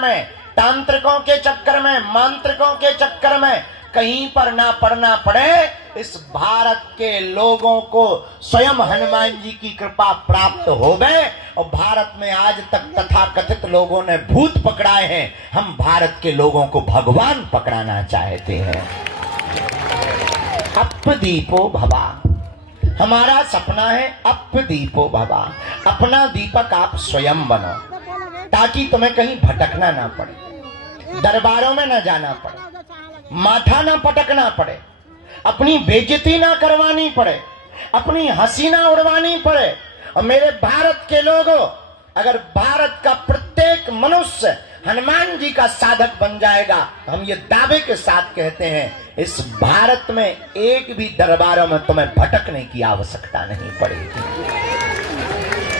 में, तांत्रिकों के चक्कर में, मांत्रिकों के चक्कर में कहीं पर ना पड़ना पड़े, इस भारत के लोगों को स्वयं हनुमान जी की कृपा प्राप्त हो गए। और भारत में आज तक तथाकथित लोगों ने भूत पकड़ाए हैं, हम भारत के लोगों को भगवान पकड़ाना चाहते हैं। अपदीपो भवा, हमारा सपना है अपदीपो भवा, अपना दीपक आप स्वयं बनो, ताकि तुम्हें कहीं भटकना ना पड़े, दरबारों में ना जाना पड़े, माथा ना पटकना पड़े, अपनी बेइज्जती ना करवानी पड़े, अपनी हंसी ना उड़वानी पड़े। और मेरे भारत के लोगों, अगर भारत का प्रत्येक मनुष्य हनुमान जी का साधक बन जाएगा, हम ये दावे के साथ कहते हैं, इस भारत में एक भी दरबारों में तुम्हें भटकने की आवश्यकता नहीं पड़ेगी,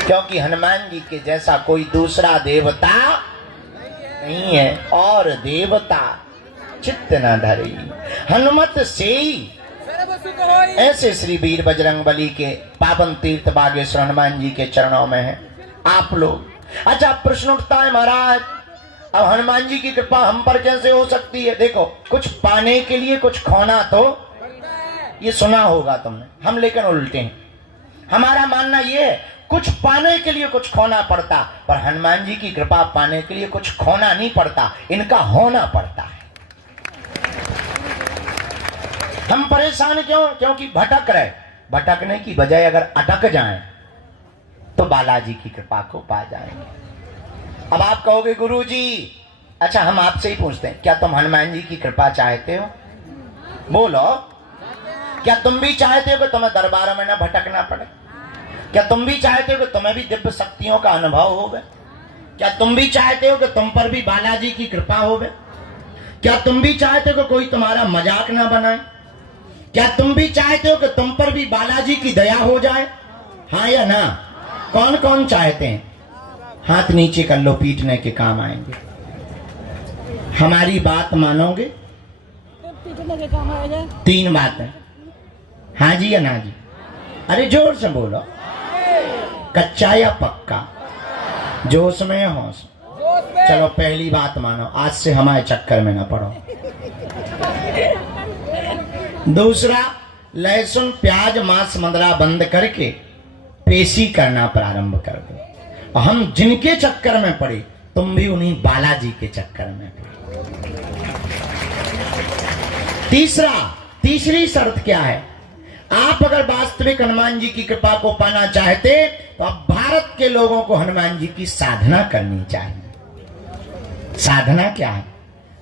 क्योंकि हनुमान जी के जैसा कोई दूसरा देवता नहीं है। और देवता चित्त न धरी हनुमत सेई, ऐसे श्री वीर बजरंगबली के पावन तीर्थ बागेश्वर हनुमान जी के चरणों में है आप लोग। अच्छा, प्रश्न उठता है महाराज, अब हनुमान जी की कृपा हम पर कैसे हो सकती है? देखो, कुछ पाने के लिए कुछ खोना तो, ये सुना होगा तुमने, हम लेकिन उल्टे हैं। हमारा मानना ये है कुछ पाने के लिए कुछ खोना पड़ता, पर हनुमान जी की कृपा पाने के लिए कुछ खोना नहीं पड़ता, इनका होना पड़ता है। हम परेशान क्यों? क्योंकि भटक रहे, भटकने की बजाय अगर अटक जाएं तो बालाजी की कृपा को पा जाएंगे। अब आप कहोगे गुरुजी, अच्छा हम आपसे ही पूछते हैं, क्या तुम हनुमान जी की कृपा चाहते हो? बोलो, क्या तुम भी चाहते हो कि तुम्हें दरबारों में न भटकना पड़े? क्या तुम भी चाहते हो कि तुम्हें भी दिव्य शक्तियों का अनुभव होगा? क्या तुम भी चाहते हो कि तुम पर भी बालाजी की कृपा होवे? क्या तुम भी चाहते हो कि कोई तुम्हारा मजाक ना बनाए? क्या तुम भी चाहते हो कि तुम पर भी बालाजी की दया हो जाए? हाँ या ना? कौन कौन चाहते हैं? हाथ नीचे कर लो, पीटने के काम आएंगे। हमारी बात मानोगे? तीन बातें, हाँ जी या ना जी? अरे जोर से बोलो, कच्चा या पक्का, जोश में या होश? चलो पहली बात मानो, आज से हमारे चक्कर में ना पड़ो। दूसरा, लहसुन प्याज मांस मदिरा बंद करके पेशी करना प्रारंभ कर दो। और हम जिनके चक्कर में पड़े, तुम भी उन्हीं बालाजी के चक्कर में पड़े। तीसरी शर्त क्या है? आप अगर वास्तविक हनुमान जी की कृपा को पाना चाहते, तो आप भारत के लोगों को हनुमान जी की साधना करनी चाहिए। साधना क्या है?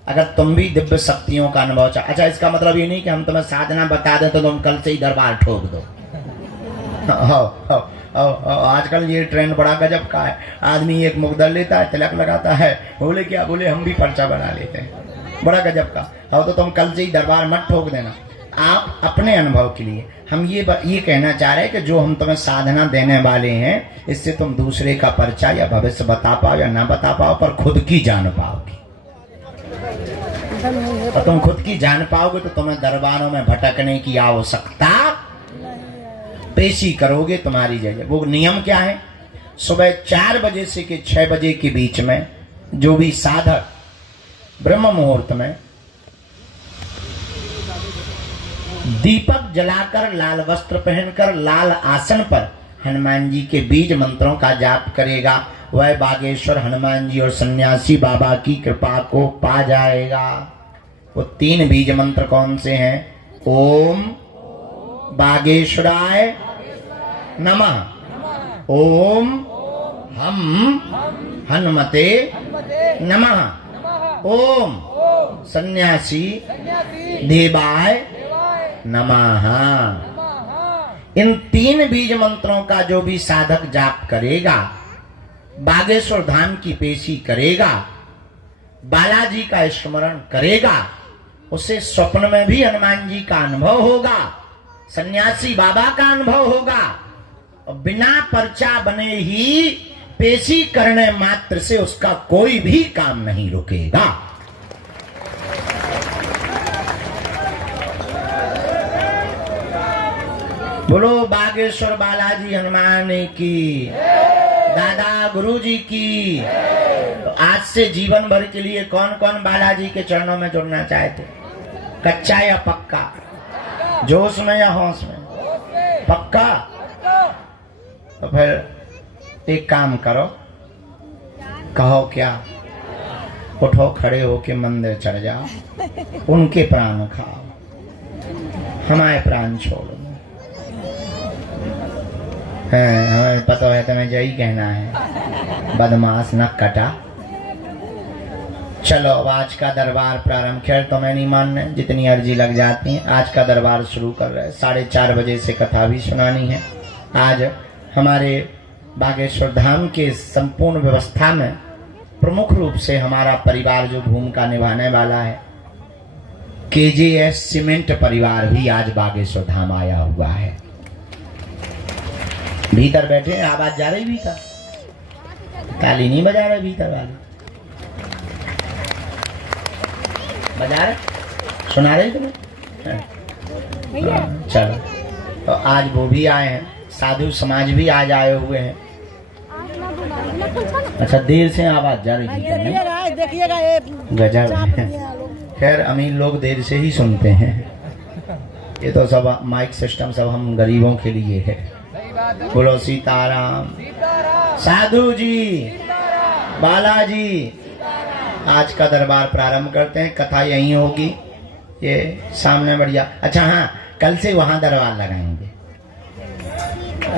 अगर तुम भी दिव्य शक्तियों का अनुभव चाह, अच्छा इसका मतलब ये नहीं कि हम तुम्हें साधना बता दें तो तुम कल से ही दरबार ठोक दो। आजकल ये ट्रेंड बड़ा गजब का है, आदमी एक मुकदर लेता है, तिलक लगाता है, बोले क्या बोले, हम भी पर्चा बना लेते हैं, बड़ा गजब का। हाँ, तो तुम कल से ही दरबार मत ठोक देना। आप अपने अनुभव के लिए हम ये कहना चाह रहे हैं कि जो हम तुम्हें साधना देने वाले हैं, इससे तुम दूसरे का पर्चा या भविष्य बता पाओ या ना बता पाओ, पर खुद की जान पाओगे। और तुम खुद की जान पाओगे तो तुम्हें दरबारों में भटकने की आवश्यकता, पेशी करोगे तुम्हारी जगह। वो नियम क्या है? सुबह 4 बजे से 6 बजे के बीच में जो भी साधक ब्रह्म मुहूर्त में दीपक जलाकर, लाल वस्त्र पहनकर, लाल आसन पर हनुमान जी के बीज मंत्रों का जाप करेगा, वह बागेश्वर हनुमान जी और सन्यासी बाबा की कृपा को पा जाएगा। वो 3 बीज मंत्र कौन से हैं? ओम बागेश्वराय नमः, ओम हम हनुमते नमः, ओम सन्यासी देवाय नमः। इन 3 बीज मंत्रों का जो भी साधक जाप करेगा, बागेश्वर धाम की पेशी करेगा, बालाजी का स्मरण करेगा, उसे स्वप्न में भी हनुमान जी का अनुभव होगा, सन्यासी बाबा का अनुभव होगा, और बिना पर्चा बने ही पेशी करने मात्र से उसका कोई भी काम नहीं रुकेगा। बोलो बागेश्वर बालाजी हनुमान की, दादा गुरुजी की। तो आज से जीवन भर के लिए कौन कौन बालाजी के चरणों में जुड़ना चाहते? कच्चा या पक्का? जोश में या होश में? पक्का? तो फिर एक काम करो, कहो क्या, उठो, खड़े होके मंदिर चढ़ जाओ, उनके प्राण खाओ, हमारे प्राण छोड़ो। हमें पता है तुम्हें यही कहना है, बदमाश न कटा। चलो अब आज का दरबार प्रारंभ। खैर तुम्हें नहीं मानने, जितनी अर्जी लग जाती है। आज का दरबार शुरू कर रहे हैं। 4:30 बजे से कथा भी सुनानी है। आज हमारे बागेश्वर धाम के संपूर्ण व्यवस्था में प्रमुख रूप से हमारा परिवार जो भूमिका निभाने वाला है, केजेएस सीमेंट परिवार भी आज बागेश्वर धाम आया हुआ है। भीतर बैठे हैं, आवाज जा रही भीतर, ताली नहीं बजा रहे भीतर वाले, बजा रहे, सुना रहे तुम्हें? चलो, तो आज वो भी आए हैं, साधु समाज भी आज आए हुए हैं। अच्छा, देर से आवाज जा रही है, देखिएगा गजब। खैर अमीर लोग देर से ही सुनते हैं, ये तो सब माइक सिस्टम सब हम गरीबों के लिए है। बोलो सीताराम। साधु जी, बालाजी, आज का दरबार प्रारंभ करते हैं। कथा यहीं होगी, ये सामने बढ़िया। अच्छा हाँ, कल से वहां दरबार लगाएंगे।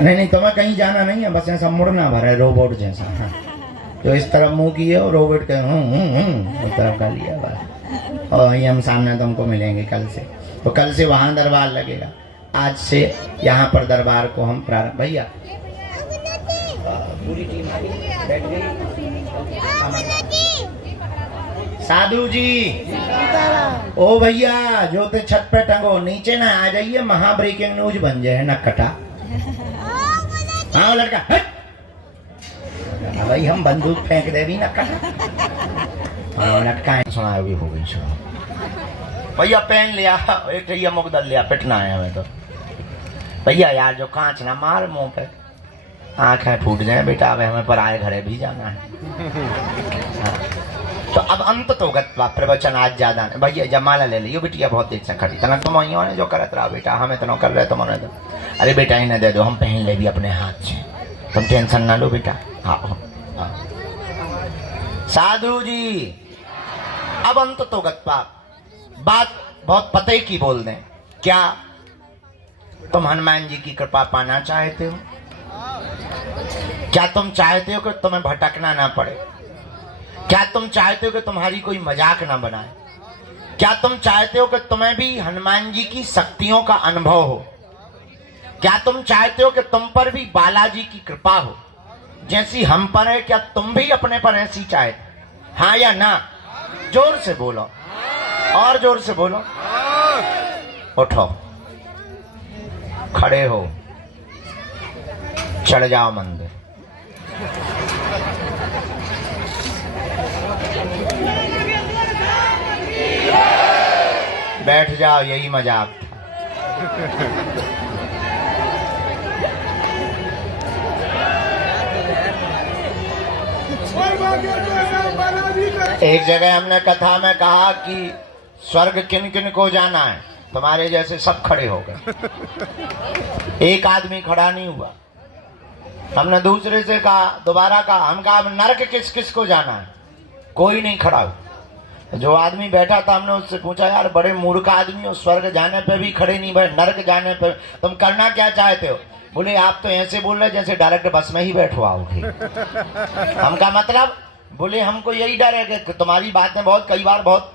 नहीं तुम्हें कहीं जाना नहीं है, बस ऐसा मुड़ना भर है रोबोट जैसा। हाँ, जो इस तरफ मुंह किए और रोबोट के उस तरफ कर लिया बस। और वही हम सामने तुमको मिलेंगे कल से। तो कल से वहां दरबार लगेगा, आज से यहाँ पर दरबार को हम प्रारंभ। भैया पूरी टीम बैठ गई। साधु जी, ओ भैया जो ते छत पे टंगो, नीचे ना आ जाइए, महा ब्रेकिंग न्यूज बन जाए न कटा। हाँ लड़का, भाई हम बंदूक फेंक दे भी न कटा। हाँ लटका सुना भी हो गई। सुना भैया, पेन लिया, एक ये मुकदर लिया, पिटना है हमें तो। भैया यार जो कांच ना मार मुंह पे, आंखें फूट जाए बेटा, अब हमें पराए घरे भी जाना है। हाँ। तो अब अंत तो प्रवचन आज ज्यादा नहीं। भैया जमाला ले लियो बिटिया, बहुत देर से खड़ी तना तुम ने जो करत रहा बेटा, हमें तो कर रहे तुम तो। अरे बेटा इन्हें दे दो, हम पहन ले भी अपने हाथ से, तुम टेंशन ना लो बेटा। हाँ साधु जी, अब अंत तो बात बहुत पते की बोल दें। क्या तुम हनुमान जी की कृपा पाना चाहते हो? क्या तुम चाहते हो कि तुम्हें भटकना ना पड़े? क्या तुम चाहते हो कि तुम्हारी कोई मजाक ना बनाए? क्या तुम चाहते हो कि तुम्हें भी हनुमान जी की शक्तियों का अनुभव हो? क्या तुम चाहते हो कि तुम पर भी बालाजी की कृपा हो जैसी हम पर है? क्या तुम भी अपने पर ऐसी चाहे? हाँ या ना? जोर से बोलो, और जोर से बोलो। उठो, खड़े हो, चढ़ जाओ मंदिर। बैठ जाओ, यही मजाक था। एक जगह हमने कथा में कहा कि स्वर्ग किन किन को जाना है, तुम्हारे जैसे सब खड़े हो गए, एक आदमी खड़ा नहीं हुआ। हमने दूसरे से कहा, दोबारा कहा, हम कहा नरक किस किस को जाना है, कोई नहीं खड़ा हुआ। जो आदमी बैठा था हमने उससे पूछा, यार बड़े मूर्ख आदमी हो, स्वर्ग जाने पे भी खड़े नहीं बैठ, नरक जाने पे तुम करना क्या चाहते हो? बोले आप तो ऐसे बोल रहे जैसे डायरेक्ट बस में ही बैठो आओगे। हमका मतलब, बोले हमको यही डर है कि तुम्हारी बातें बहुत कई बार बहुत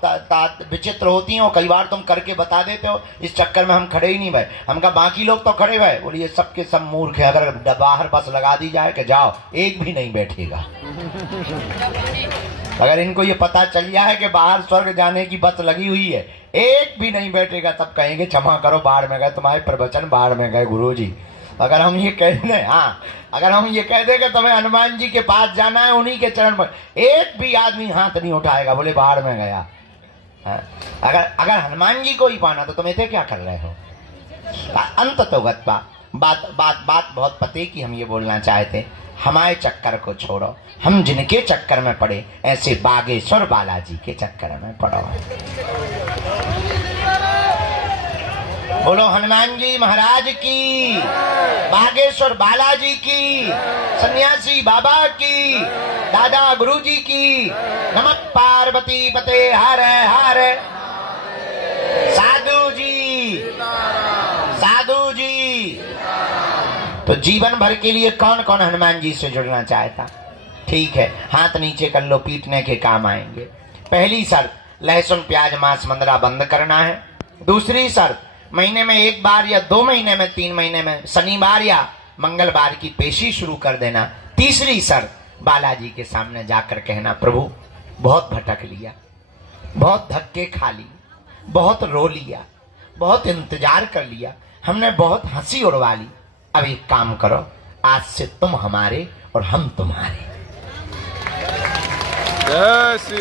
विचित्र होती हैं और कई बार तुम करके बता देते हो, इस चक्कर में हम खड़े ही नहीं भाई। हमका बाकी लोग तो खड़े भाई। बोले ये सबके सब मूर्ख है, अगर बाहर बस लगा दी जाए कि जाओ, एक भी नहीं बैठेगा। अगर इनको ये पता चल गया है कि बाहर स्वर्ग जाने की बस लगी हुई है, एक भी नहीं बैठेगा, तब कहेंगे क्षमा करो, बाहर में गए, तुम्हारे प्रवचन बाहर में गए गुरुजी। अगर हम ये कह दें, हाँ अगर हम ये कह दें कि तुम्हें हनुमान जी के पास जाना है, उन्हीं के चरण पर, एक भी आदमी हाथ नहीं उठाएगा, बोले बाहर में गया। अगर हनुमान जी को ही पाना तो तुम इसे क्या कर रहे हो? अंत तो गत्वा बात बात बात बहुत पते की हम ये बोलना चाहते, हमारे चक्कर को छोड़ो, हम जिनके चक्कर में पड़े ऐसे बागेश्वर बालाजी के चक्कर में पड़ो। बोलो हनुमान जी महाराज की, बागेश्वर बालाजी की, सन्यासी बाबा की, दादा गुरु जी की। नमः पार्वती पते हर हर। साधु जी, साधु जी। तो जीवन भर के लिए कौन कौन हनुमान जी से जुड़ना चाहता? ठीक है, हाथ नीचे कर लो, पीटने के काम आएंगे। पहली शर्त, लहसुन प्याज मांस मंदरा बंद करना है। दूसरी शर्त, महीने में 1 बार या 2 महीने में 3 महीने में शनिवार या मंगलवार की पेशी शुरू कर देना। तीसरी शर्त, बालाजी के सामने जाकर कहना, प्रभु बहुत भटक लिया, बहुत धक्के खा लिए, बहुत रो लिया, बहुत इंतजार कर लिया, हमने बहुत हंसी उड़वा ली। अब एक काम करो, आज से तुम हमारे और हम तुम्हारे।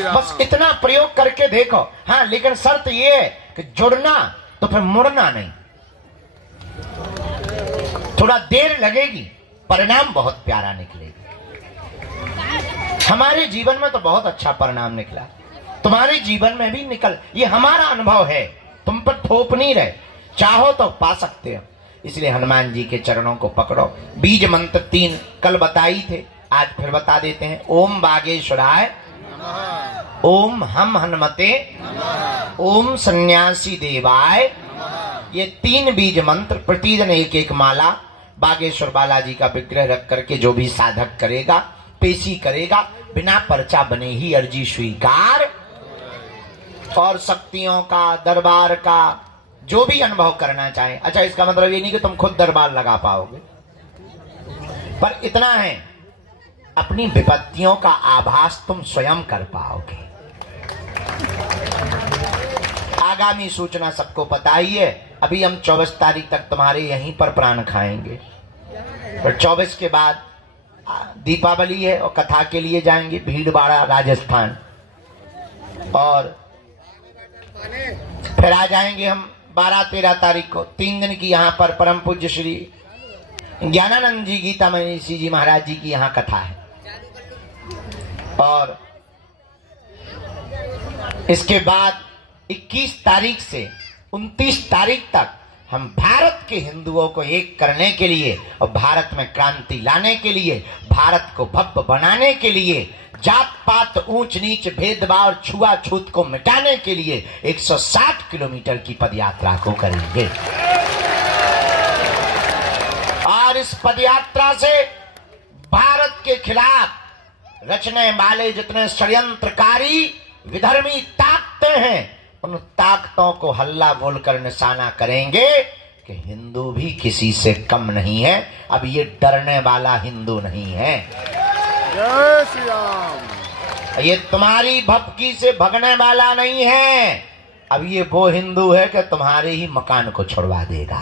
बस इतना प्रयोग करके देखो। हाँ, लेकिन शर्त ये है कि जुड़ना तो फिर मुड़ना नहीं। थोड़ा देर लगेगी, परिणाम बहुत प्यारा निकलेगा। हमारे जीवन में तो बहुत अच्छा परिणाम निकला, तुम्हारे जीवन में भी निकल। ये हमारा अनुभव है, तुम पर थोप नहीं रहे, चाहो तो पा सकते हो। इसलिए हनुमान जी के चरणों को पकड़ो। बीज मंत्र 3 कल बताई थे, आज फिर बता देते हैं। ओम बागेश्वराय, ओम हम हनुमते, ओम सन्यासी देवाय। ये 3 बीज मंत्र प्रतिदिन 1-1 माला बागेश्वर बालाजी का विग्रह रख करके जो भी साधक करेगा, पेशी करेगा, बिना पर्चा बने ही अर्जी स्वीकार। और शक्तियों का, दरबार का जो भी अनुभव करना चाहे। अच्छा, इसका मतलब ये नहीं कि तुम खुद दरबार लगा पाओगे, पर इतना है, अपनी विपत्तियों का आभास तुम स्वयं कर पाओगे। आगामी सूचना सबको पता ही है। अभी हम 24 तारीख तक तुम्हारे यहीं पर प्राण खाएंगे, और 24 के बाद दीपावली है और कथा के लिए जाएंगे भीलवाड़ा राजस्थान, और फिर आ जाएंगे हम 12-13 तारीख को। 3 दिन की यहाँ पर परम पूज्य श्री ज्ञानानंद जी गीता मनीषी जी महाराज जी की यहाँ कथा है। और इसके बाद 21 तारीख से 29 तारीख तक हम भारत के हिंदुओं को एक करने के लिए और भारत में क्रांति लाने के लिए, भारत को भव्य बनाने के लिए, जात पात ऊंच नीच भेदभाव और छुआछूत को मिटाने के लिए 160 किलोमीटर की पदयात्रा को करेंगे। और इस पदयात्रा से भारत के खिलाफ रचने वाले जितने षड्यंत्रकारी विधर्मी ताकतें हैं, उन ताकतों को हल्ला बोलकर निशाना करेंगे कि हिंदू भी किसी से कम नहीं है। अब ये डरने वाला हिंदू नहीं है। जय श्री राम। ये तुम्हारी भपकी से भगने वाला नहीं है। अब ये वो हिंदू है कि तुम्हारे ही मकान को छुड़वा देगा।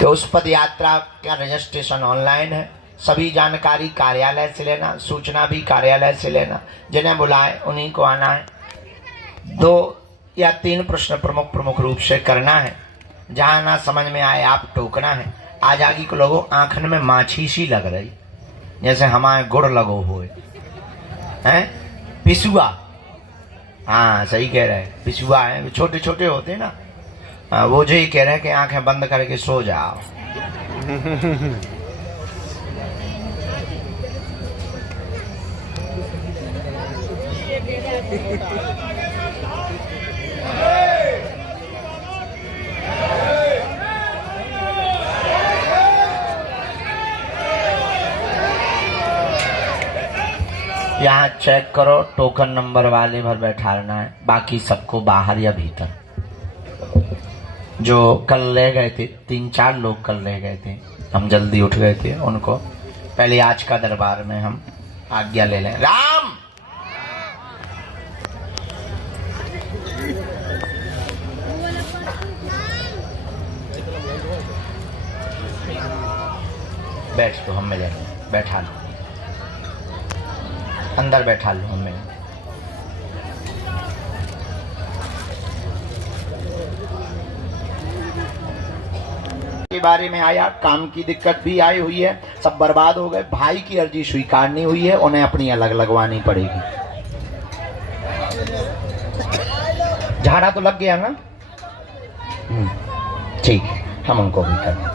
तो उस पद यात्रा का रजिस्ट्रेशन ऑनलाइन है। सभी जानकारी कार्यालय से लेना, सूचना भी कार्यालय से लेना। जिन्हें बुलाए उन्हीं को आना है। 2 या 3 प्रश्न प्रमुख रूप से करना है। जहां ना समझ में आए आप टोकना है। आजागी को लोगों आंखन में माछी सी लग रही, जैसे हमारे गुड़ लगो हुए हैं। पिसुआ, हाँ सही कह रहे हैं, पिसुआ है, छोटे छोटे होते हैं ना। वो जो ही कह रहे हैं कि आंखें बंद करके सो जाओ। यहाँ चेक करो, टोकन नंबर वाले भर बैठाना है, बाकी सबको बाहर या भीतर। जो कल ले गए थे, 3-4 लोग कल ले गए थे, हम जल्दी उठ गए थे, उनको पहले आज का दरबार में हम आज्ञा ले लें। राम बैठ तो हम मिलेंगे, बैठा लो अंदर, बैठा लो हम मिलेंगे। के बारे में आया, काम की दिक्कत भी आई हुई है, सब बर्बाद हो गए। भाई की अर्जी स्वीकार नहीं हुई है, उन्हें अपनी अलग लगवानी पड़ेगी। झाड़ा तो लग गया ना? ठीक, हम उनको भी कर दें।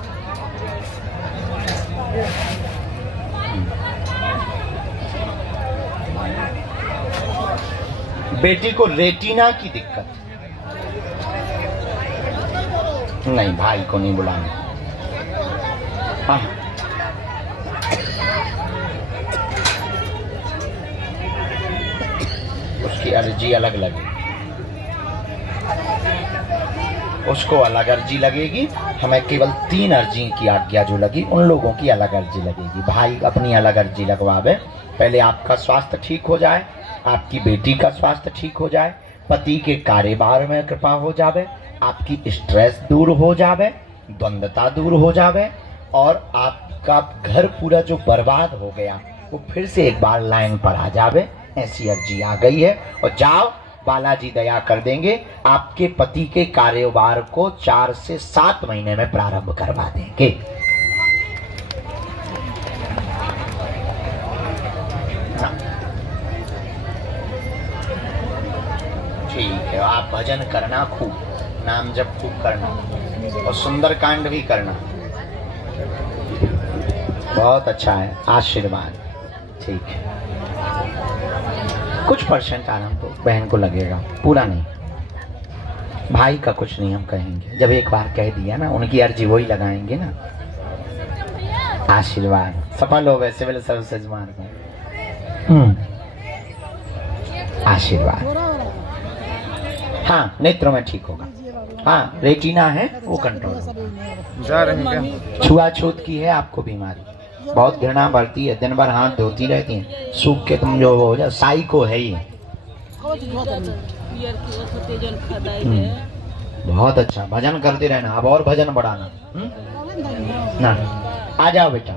बेटी को रेटिना की दिक्कत, नहीं भाई को नहीं बुलाना। हाँ, उसकी अर्जी अलग लगेगी, उसको अलग अर्जी लगेगी। हमें केवल 3 अर्जी की आज्ञा जो लगी, उन लोगों की अलग अर्जी लगेगी। भाई अपनी अलग अर्जी लगवावे। पहले आपका स्वास्थ्य ठीक हो जाए, आपकी बेटी का स्वास्थ्य ठीक हो जाए, पति के कारोबार में कृपा हो जावे, आपकी स्ट्रेस दूर हो जावे, द्वंद्वता दूर हो जावे, और आपका घर पूरा जो बर्बाद हो गया वो फिर से एक बार लाइन पर आ जावे। ऐसी अर्जी आ गई है। और जाओ, बालाजी दया कर देंगे, आपके पति के कारोबार को 4 से 7 महीने में प्रारंभ करवा देंगे। ठीक है, आप भजन करना खूब, नाम जप खूब करना, और सुंदर कांड भी करना। बहुत अच्छा है, आशीर्वाद। ठीक है, कुछ % आराम तो बहन को लगेगा, पूरा नहीं। भाई का कुछ नहीं हम कहेंगे, जब एक बार कह दिया ना, उनकी अर्जी वही लगाएंगे ना। आशीर्वाद सफल हो गए सिविल सर्विसेज मार्ग। आशीर्वाद। हाँ, नेत्रों में ठीक होगा। हाँ, रेटिना है वो कंट्रोल होगा। जा रहे हैं क्या? छुआछूत की है आपको बीमारी, बहुत घृणा बढ़ती है, दिन भर हाथ धोती रहती हैं, सूख के तुम जो हो जाए, साई को है ही। बहुत अच्छा, भजन करते रहना, अब और भजन बढ़ाना ना। आ जाओ बेटा।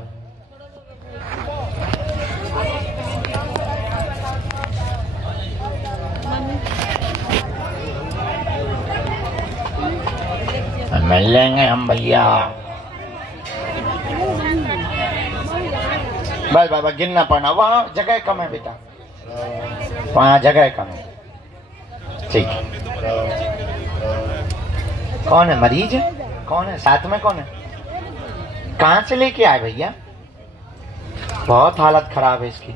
मिल लेंगे हम भैया। बस बाबा गिनना पड़ना, वहाँ जगह कम है बेटा, वहाँ जगह कम है। ठीक है। कौन है मरीज? कौन है साथ में? कौन है? कहाँ से लेके आए भैया? बहुत हालत खराब है इसकी।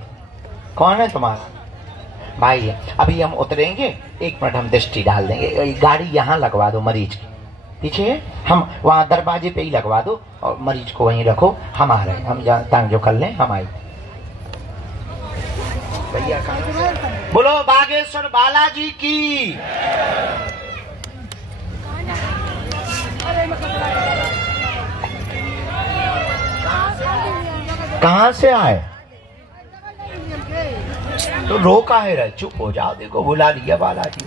कौन है तुम्हारा भाई? है अभी हम उतरेंगे, 1 मिनट हम दृष्टि डाल देंगे। गाड़ी यहाँ लगवा दो मरीज की पीछे, हम वहाँ दरवाजे पे ही लगवा दो, और मरीज को वहीं रखो। हम आ रहे हैं, हम टांग जो कर लें, हम आए। भैया बोलो बागेश्वर बालाजी की। कहाँ से आए? तो रो काहे रहे? चुप हो जाओ, देखो बुला लिया बालाजी।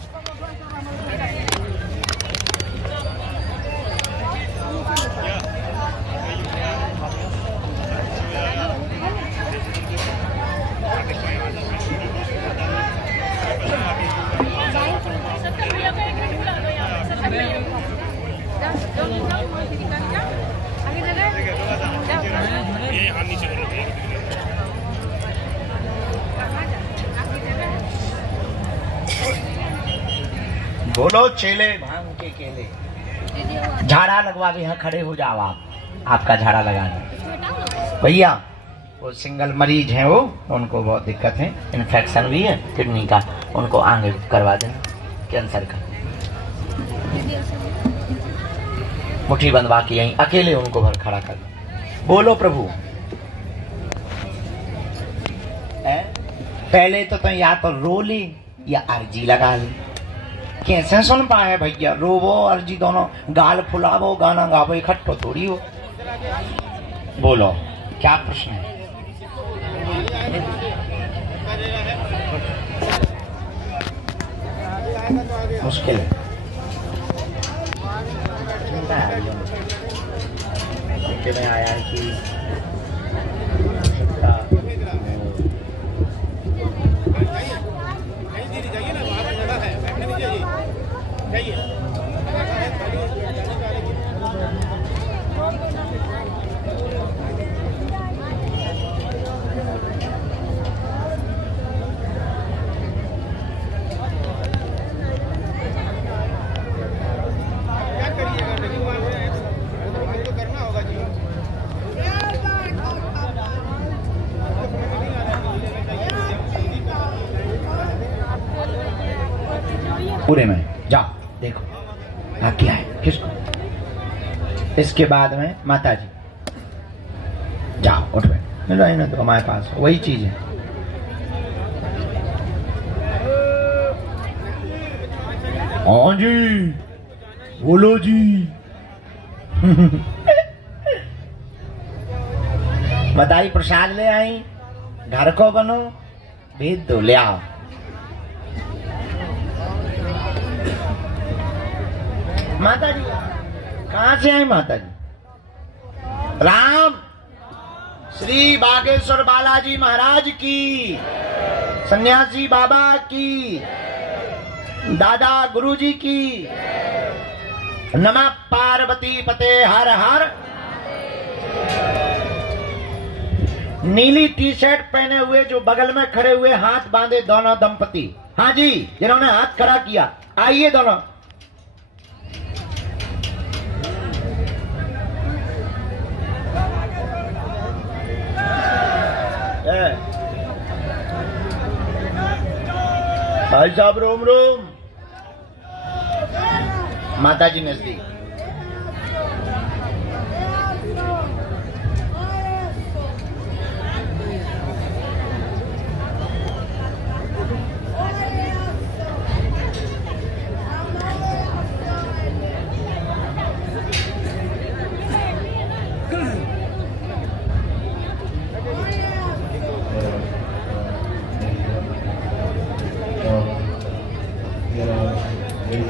बोलो चेले भांग के केले। झाड़ा लगवा के यहाँ खड़े हो जाओ आप, आपका झाड़ा लगाना। भैया वो सिंगल मरीज हैं, वो उनको बहुत दिक्कत है, इन्फेक्शन भी है किडनी का, उनको आगे करवा देना, कैंसर का। मुट्ठी बंधवा के यहीं अकेले उनको भर खड़ा कर। बोलो प्रभु। पहले तो या तो रो ली या अर्जी लगा ली। कैसे सुन पाए भैया? रोवो अर्जी दोनों, गाल फुलावो गाना गावो, इकट्ठो थोड़ी हो। बोलो क्या प्रश्न है? मुश्किल है। में आया है कि पूरे में जाओ देखो हाँ क्या है किसको। इसके बाद में माता जी जाओ उठ बैठ ना तो हमारे पास वही चीज है। हाँ जी बोलो जी। बताई प्रसाद ले आई घर को बनो भेज दो ले आओ। माता जी कहाँ से आई माता जी? राम श्री बागेश्वर बालाजी महाराज की, सन्यासी बाबा की, दादा गुरुजी की। नमः पार्वती पते हर हर। नीली टी शर्ट पहने हुए जो बगल में खड़े हुए हाथ बांधे दोनों दंपति, हाँ जी जिन्होंने हाथ खड़ा किया, आइए दोनों। भाई साहब रोम रोम। माता जी नजदीक।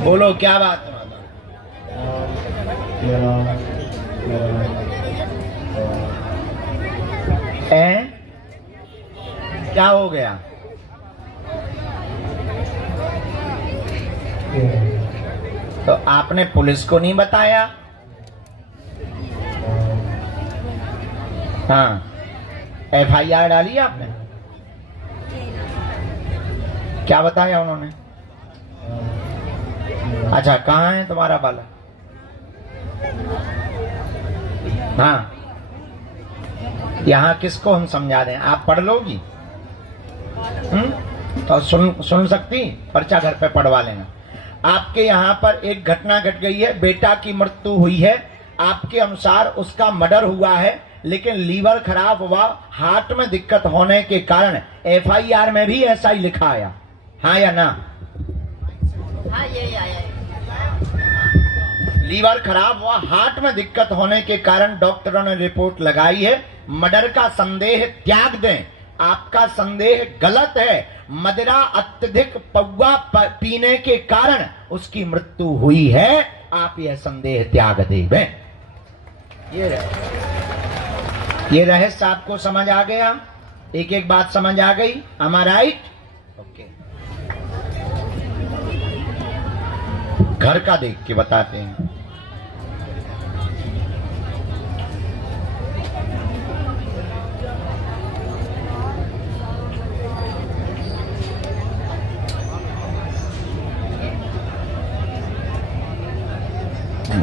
बोलो क्या बात है? क्या हो गया? तो आपने पुलिस को नहीं बताया? हाँ FIR डाली आपने? क्या बताया उन्होंने? अच्छा कहाँ है तुम्हारा बाला? हाँ यहाँ किसको हम समझा दें? आप पढ़ लोगी? तो सुन सकती? पर्चा घर पे पढ़वा लेना। आपके यहाँ पर एक घटना घट गई है, बेटा की मृत्यु हुई है। आपके अनुसार उसका मर्डर हुआ है, लेकिन लीवर खराब हुआ, हार्ट में दिक्कत होने के कारण FIR में भी ऐसा ही लिखा आया, हाँ या ना? हाँ ये आया। लीवर खराब हुआ, हार्ट में दिक्कत होने के कारण डॉक्टरों ने रिपोर्ट लगाई है। मर्डर का संदेह त्याग दें, आपका संदेह गलत है। मदिरा अत्यधिक पौवा पीने के कारण उसकी मृत्यु हुई है। आप यह संदेह त्याग दें। ये रहस्य आपको समझ आ गया? एक एक बात समझ आ गई? Am I right? ओके। घर का देख के बताते हैं।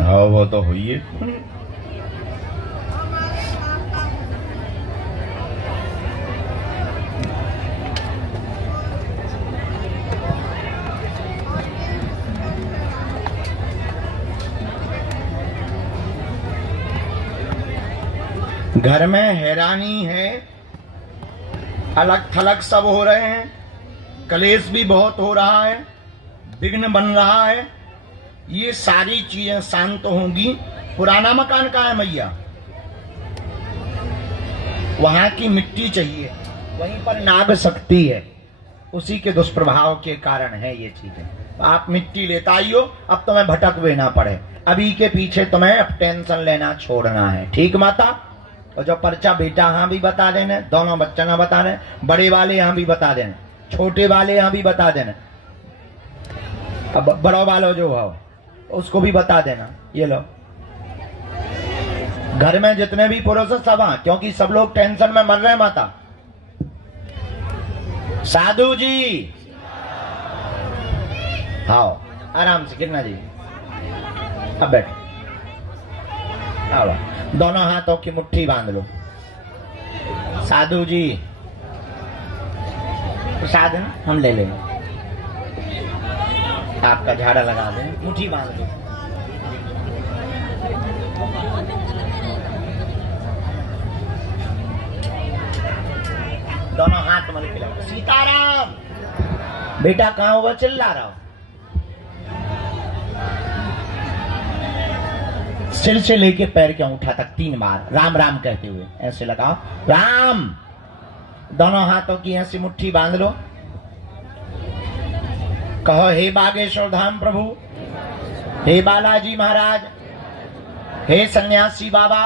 हाँ वो तो हुई है। घर में हैरानी है, अलग थलग सब हो रहे हैं, कलेश भी बहुत हो रहा है, विघ्न बन रहा है। ये सारी चीजें शांत होंगी। पुराना मकान कहाँ है मैया? वहां की मिट्टी चाहिए, वहीं पर नाग शक्ति है, उसी के दुष्प्रभाव के कारण है ये चीजें। आप मिट्टी लेता आइयो, अब तुम्हें भटक भी ना पड़े। अभी के पीछे तुम्हें अब टेंशन लेना छोड़ना है, ठीक माता? और जो पर्चा बेटा यहाँ भी बता देने, दोनों बच्चा ना बता दें, बड़े वाले यहाँ भी बता देने, छोटे वाले यहाँ भी बता देना, अब बड़ों वालों जो हो उसको भी बता देना। ये लो, घर में जितने भी पुरुष हैं सब, क्योंकि सब लोग टेंशन में मर रहे हैं माता। साधु जी आओ आराम से, किन्ना जी अब बैठो, आओ दोनों हाथों की मुट्ठी बांध लो। साधु जी प्रसाद हम ले लेंगे। आपका झाड़ा लगा दें, मुट्ठी बांध दो। दोनों हाथ मल के लगा। सीताराम बेटा कहाँ हुआ, चिल्ला रहा हो। सिर से लेके पैर के अंगूठा तक 3 बार राम राम कहते हुए ऐसे लगाओ, राम। दोनों हाथों की ऐसी मुट्ठी बांध लो। कहो, हे बागेश्वर धाम प्रभु, हे बालाजी महाराज, हे सन्यासी बाबा,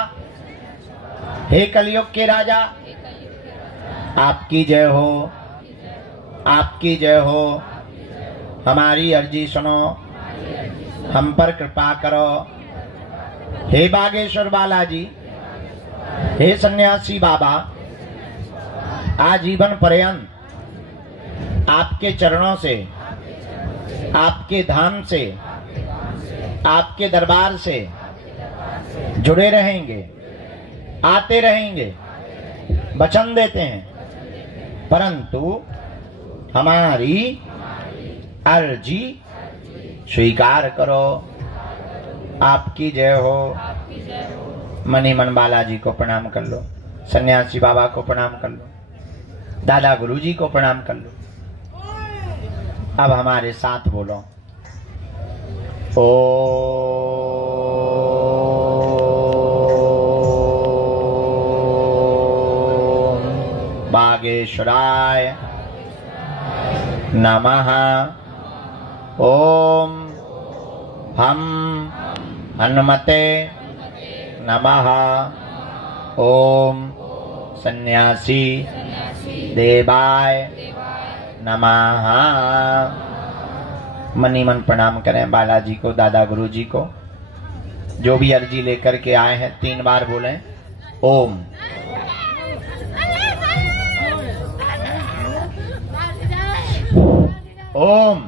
हे कलयुग के राजा, आपकी जय हो, आपकी जय हो। हमारी अर्जी सुनो, हम पर कृपा करो। हे बागेश्वर बालाजी, हे सन्यासी बाबा, आजीवन पर्यंत आपके चरणों से, आपके धाम से, आपके दरबार से जुड़े रहेंगे, आते रहेंगे, वचन देते हैं। परंतु हमारी अर्जी स्वीकार करो। आपकी जय हो। मनी मन बालाजी को प्रणाम कर लो, सन्यासी बाबा को प्रणाम कर लो, दादा गुरुजी को प्रणाम कर लो। अब हमारे साथ बोलो, ओ बागेश्वराय नमः। ओम हम हनुमते नमः। ओम सन्यासी देवाय नमः। मनी मन प्रणाम करें बालाजी को, दादा गुरुजी को। जो भी अर्जी लेकर के आए हैं 3 बार बोलें, ओम। ओम।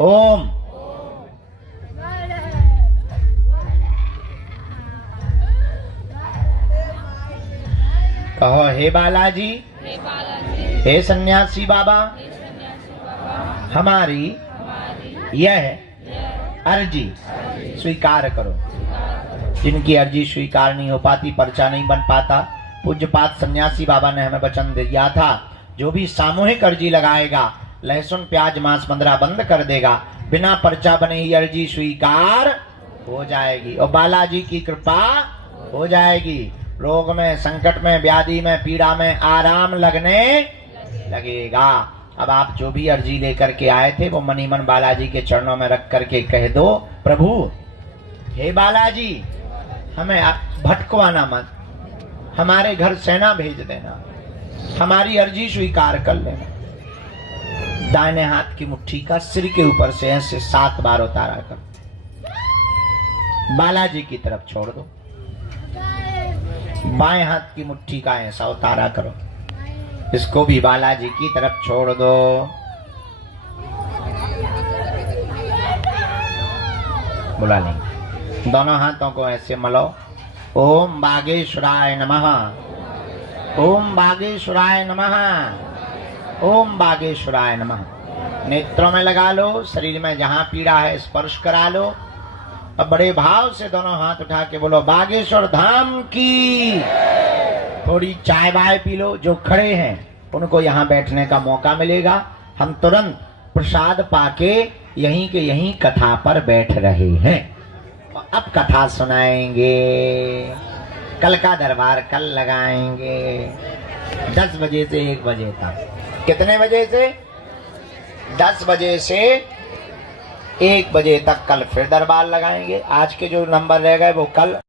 ओम। कहो, हे बालाजी, हे सन्यासी बाबा, हमारी यह अर्जी स्वीकार करो। जिनकी अर्जी स्वीकार नहीं हो पाती, पर्चा नहीं बन पाता, पूज्यपाद सन्यासी बाबा ने हमें वचन दिया था, जो भी सामूहिक अर्जी लगाएगा, लहसुन प्याज मांस मंदरा बंद कर देगा, बिना पर्चा बने ही अर्जी स्वीकार हो जाएगी और बालाजी की कृपा हो जाएगी। रोग में, संकट में, व्याधि में, पीड़ा में आराम लगने लगेगा। अब आप जो भी अर्जी लेकर के आए थे वो मनी मन बालाजी के चरणों में रख करके कह दो, प्रभु हे बालाजी, हमें भटकवाना मत, हमारे घर सेना भेज देना, हमारी अर्जी स्वीकार कर लेना। दाहिने हाथ की मुट्ठी का सिर के ऊपर से ऐसे 7 बार उतारा कर बालाजी की तरफ छोड़ दो। बाएं हाथ की मुट्ठी का ऐसा उतारा करो, इसको भी बालाजी की तरफ छोड़ दो। बुला लेंगे। दोनों हाथों को ऐसे मलो। ओम बागेश्वराय नमः। ओम बागेश्वराय नमः। ओम बागेश्वराय नमः। नेत्रों में लगा लो, शरीर में जहां पीड़ा है स्पर्श करा लो। अब बड़े भाव से दोनों हाथ उठा के बोलो, बागेश्वर धाम की। थोड़ी चाय बाय पी लो। जो खड़े हैं उनको यहाँ बैठने का मौका मिलेगा। हम तुरंत प्रसाद पाके यहीं के यहीं कथा पर बैठ रहे हैं। अब कथा सुनाएंगे। कल का दरबार कल लगाएंगे 10 बजे से 1 बजे तक। कितने बजे से? 10 बजे से 1 बजे तक कल फिर दरबार लगाएंगे। आज के जो नंबर रह गए वो कल